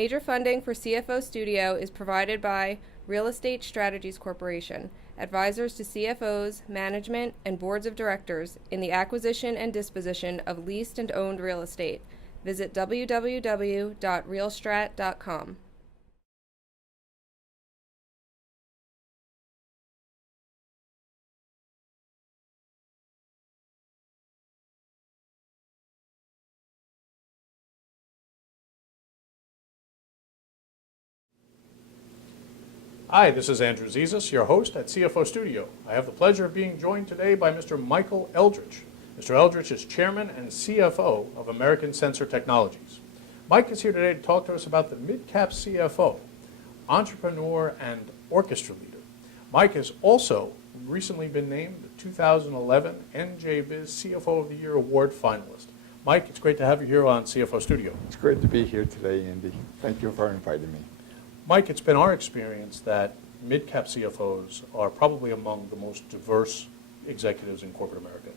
Major funding for CFO Studio is provided by Real Estate Strategies Corporation, advisors to CFOs, management, and boards of directors in the acquisition and disposition of leased and owned real estate. Visit www.realstrat.com. Hi, this is Andrew Zizas, your host at CFO Studio. I have the pleasure of being joined today by Mr. Michael Eldredge. Mr. Eldredge is Chairman and CFO of American Sensor Technologies. Mike is here today to talk to us about the mid-cap CFO, entrepreneur, and orchestra leader. Mike has also recently been named the 2011 NJBiz CFO of the Year Award finalist. Mike, it's great to have you here on CFO Studio. It's great to be here today, Andy. Thank you for inviting me. Mike, it's been our experience that mid-cap CFOs are probably among the most diverse executives in corporate America.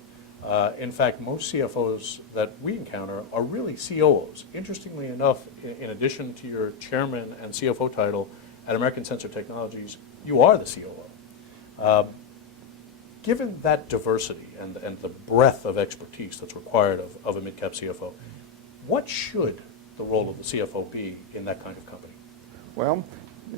In fact, most CFOs that we encounter are really COOs. Interestingly enough, in addition to your chairman and CFO title at American Sensor Technologies, you are the COO. Given that diversity and the breadth of expertise that's required of a mid-cap CFO, what should the role of the CFO be in that kind of company? Well,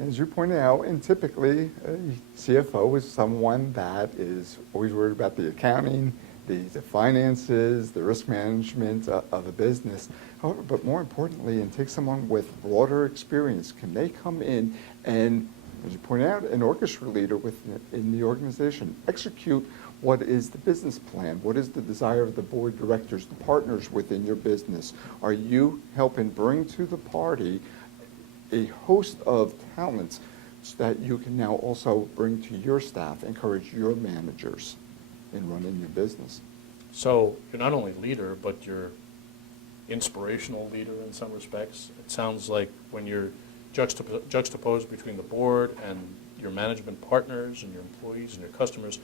as you pointed out, and typically a CFO is someone that is always worried about the accounting, the finances, the risk management of a business. However, but more importantly, and take someone with broader experience, can they come in and, as you pointed out, an orchestra leader in the organization, execute what is the business plan, what is the desire of the board of directors, the partners within your business? Are you helping bring to the party a host of talents that you can now also bring to your staff, encourage your managers in running your business? So you're not only leader, but you're inspirational leader in some respects. It sounds like when you're juxtaposed between the board and your management partners and your employees and your customers,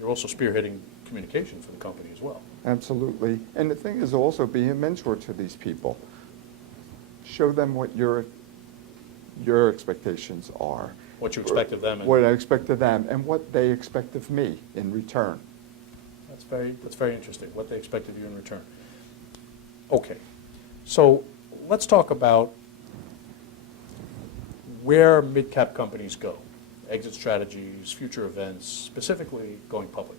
you're also spearheading communication for the company as well. Absolutely. And the thing is also be a mentor to these people. Show them what your expectations are. What you expect of them. What I expect of them and what they expect of me in return. That's very interesting, what they expect of you in return. Okay, so let's talk about where mid-cap companies go. Exit strategies, future events, specifically going public.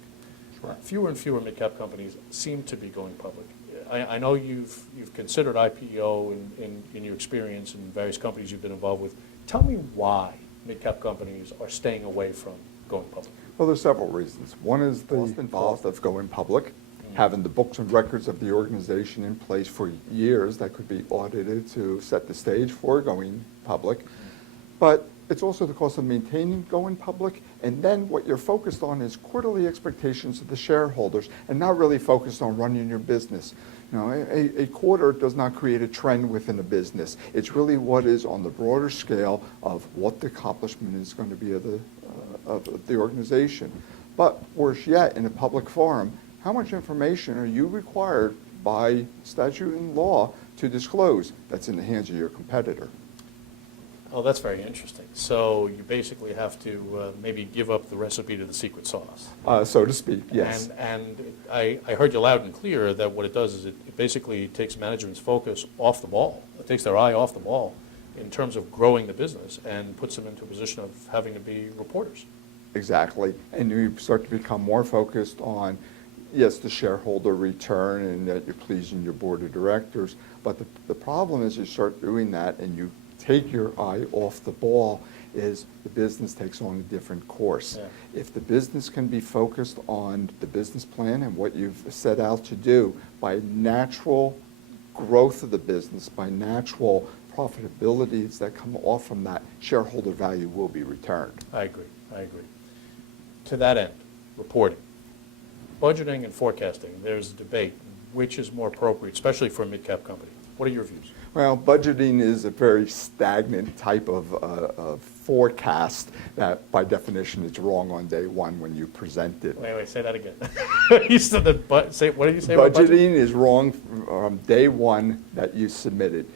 Sure. Fewer and fewer mid-cap companies seem to be going public. I know you've considered IPO in your experience in various companies you've been involved with. Tell me why mid-cap companies are staying away from going public. Well, there's several reasons. One is the involved of going public, having the books and records of the organization in place for years that could be audited to set the stage for going public. But it's also the cost of maintaining going public, and then what you're focused on is quarterly expectations of the shareholders and not really focused on running your business. You know, a quarter does not create a trend within a business. It's really what is on the broader scale of what the accomplishment is going to be of the organization. But worse yet, in a public forum, how much information are you required by statute and law to disclose that's in the hands of your competitor? Oh, that's very interesting. So you basically have to maybe give up the recipe to the secret sauce. So to speak, yes. And I heard you loud and clear that what it does is it basically takes management's focus off the ball. It takes their eye off the ball in terms of growing the business and puts them into a position of having to be reporters. Exactly. And you start to become more focused on, yes, the shareholder return and that you're pleasing your board of directors. But the problem is you start doing that and you take your eye off the ball is the business takes on a different course. Yeah. If the business can be focused on the business plan and what you've set out to do by natural growth of the business, by natural profitabilities that come off from that, shareholder value will be returned. I agree. To that end, reporting. Budgeting and forecasting, there's a debate. Which is more appropriate, especially for a mid-cap company? What are your views? Well, budgeting is a very stagnant type of forecast that, by definition, it's wrong on day one when you present it. Wait, say that again. You said that. What did you say? Budgeting is wrong from day one that you submit it.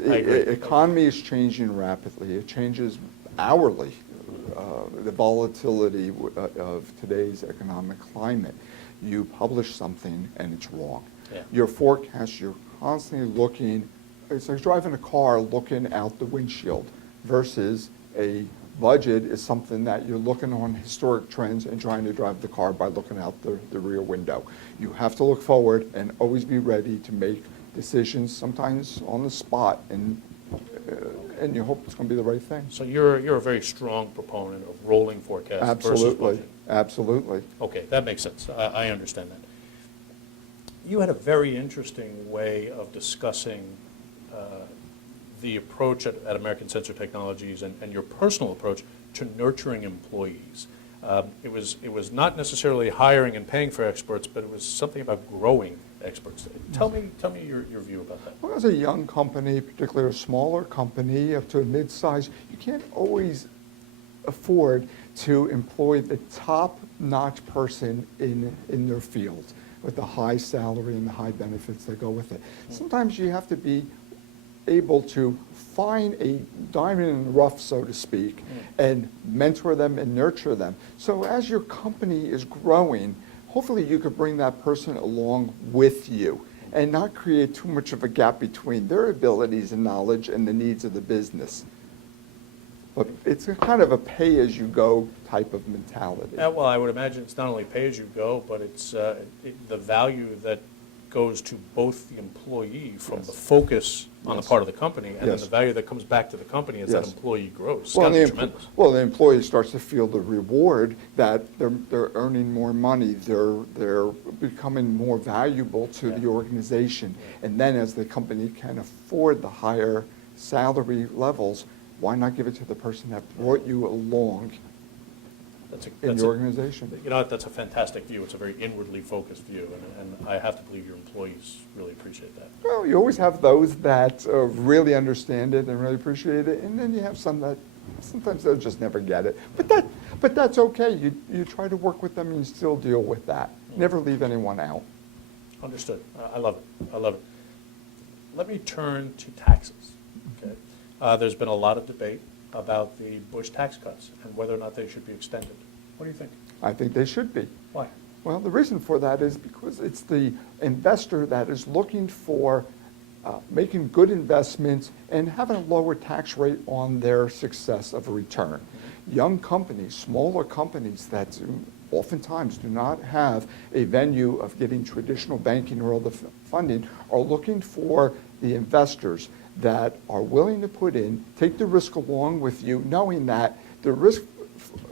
I agree. Economy is changing rapidly. It changes hourly. The volatility of today's economic climate. You publish something and it's wrong. Yeah. Your forecast, you're constantly looking, it's like driving a car looking out the windshield versus a budget is something that you're looking on historic trends and trying to drive the car by looking out the rear window. You have to look forward and always be ready to make decisions, sometimes on the spot, and you hope it's going to be the right thing. So you're a very strong proponent of rolling forecasts versus Absolutely, budget. absolutely. Okay, that makes sense. I understand that. You had a very interesting way of discussing the approach at American Sensor Technologies and your personal approach to nurturing employees. It was not necessarily hiring and paying for experts, but it was something about growing experts. Tell me your view about that. Well, as a young company, particularly a smaller company up to a mid-size, you can't always afford to employ the top-notch person in their field with the high salary and the high benefits that go with it. Sometimes you have to be able to find a diamond in the rough, so to speak, and mentor them and nurture them. So as your company is growing, hopefully you could bring that person along with you and not create too much of a gap between their abilities and knowledge and the needs of the business. But it's a kind of a pay-as-you-go type of mentality. Well, I would imagine it's not only pay-as-you-go, but it's the value that goes to both the employee from the focus on the part of the company, and then the value that comes back to the company as that employee grows. It's got to be tremendous. Well, the employee starts to feel the reward that they're earning more money, they're becoming more valuable to the organization, and then as the company can afford the higher salary levels, why not give it to the person that brought you along in the organization? You know, that's a fantastic view. It's a very inwardly focused view, and I have to believe your employees really appreciate that. Well, you always have those that really understand it and really appreciate it, and then you have some that sometimes they'll just never get it. But that's okay. You try to work with them and you still deal with that. Never leave anyone out. Understood. I love it. I love it. Let me turn to taxes. Okay. There's been a lot of debate about the Bush tax cuts and whether or not they should be extended. What do you think? I think they should be. Why? Well, the reason for that is because it's the investor that is looking for making good investments and having a lower tax rate on their success of a return. Young companies, smaller companies that oftentimes do not have a venue of getting traditional banking or other funding are looking for the investors that are willing to put in, take the risk along with you, knowing that the risk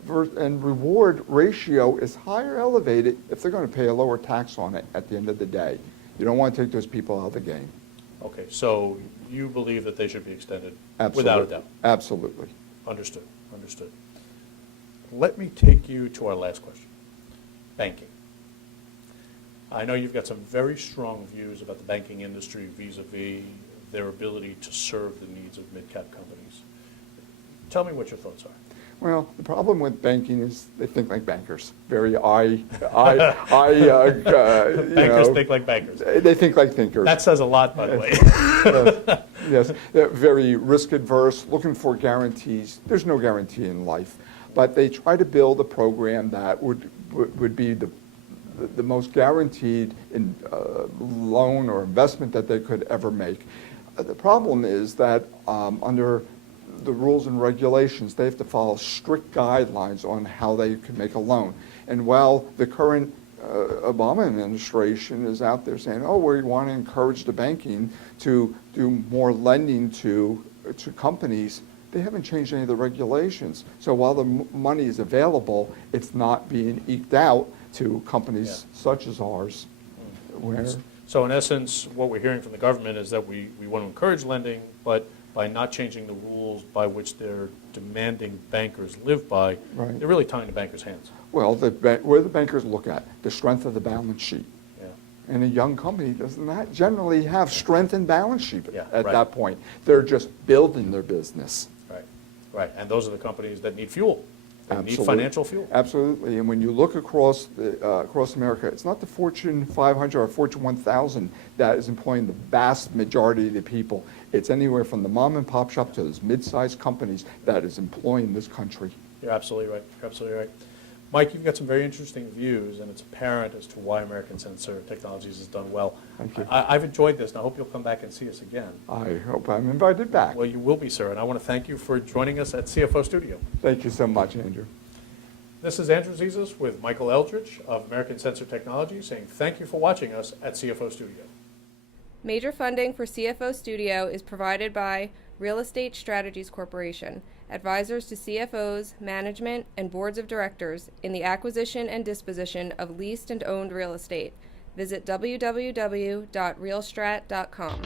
and reward ratio is higher elevated if they're going to pay a lower tax on it at the end of the day. You don't want to take those people out of the game. Okay, so you believe that they should be extended Absolutely. without a doubt? Absolutely. Understood, understood. Let me take you to our last question, banking. I know you've got some very strong views about the banking industry vis-a-vis their ability to serve the needs of mid-cap companies. Tell me what your thoughts are. Well, the problem with banking is they think like bankers. Very Bankers think like bankers. They think like thinkers. That says a lot, by the way. Yes, they're very risk adverse, looking for guarantees. There's no guarantee in life, but they try to build a program that would be the most guaranteed loan or investment that they could ever make. The problem is that under the rules and regulations, they have to follow strict guidelines on how they can make a loan. And while the current Obama administration is out there saying, oh, we want to encourage the banking to do more lending to companies, they haven't changed any of the regulations. So while the money is available, it's not being eked out to companies such as ours. So in essence, what we're hearing from the government is that we want to encourage lending, but by not changing the rules by which they're demanding bankers live by, they're really tying the bankers' hands. Well, where the bankers look at the strength of the balance sheet. Yeah. And a young company does not generally have strength in balance sheet at right. that point. They're just building their business. Right, right. And those are the companies that need fuel. They need Absolutely. financial fuel. Absolutely, and when you look across America, it's not the Fortune 500 or Fortune 1000 that is employing the vast majority of the people. It's anywhere from the mom and pop shop to those mid-sized companies that is employing this country. You're absolutely right. You're absolutely right. Mike, you've got some very interesting views, and it's apparent as to why American Sensor Technologies has done well. Thank you. I've enjoyed this, and I hope you'll come back and see us again. I hope I'm invited back. Well, you will be, sir, and I want to thank you for joining us at CFO Studio. Thank you so much, Andrew. This is Andrew Zizas with Michael Eldredge of American Sensor Technologies saying thank you for watching us at CFO Studio. Major funding for CFO Studio is provided by Real Estate Strategies Corporation, advisors to CFOs, management, and boards of directors in the acquisition and disposition of leased and owned real estate. Visit www.realstrat.com.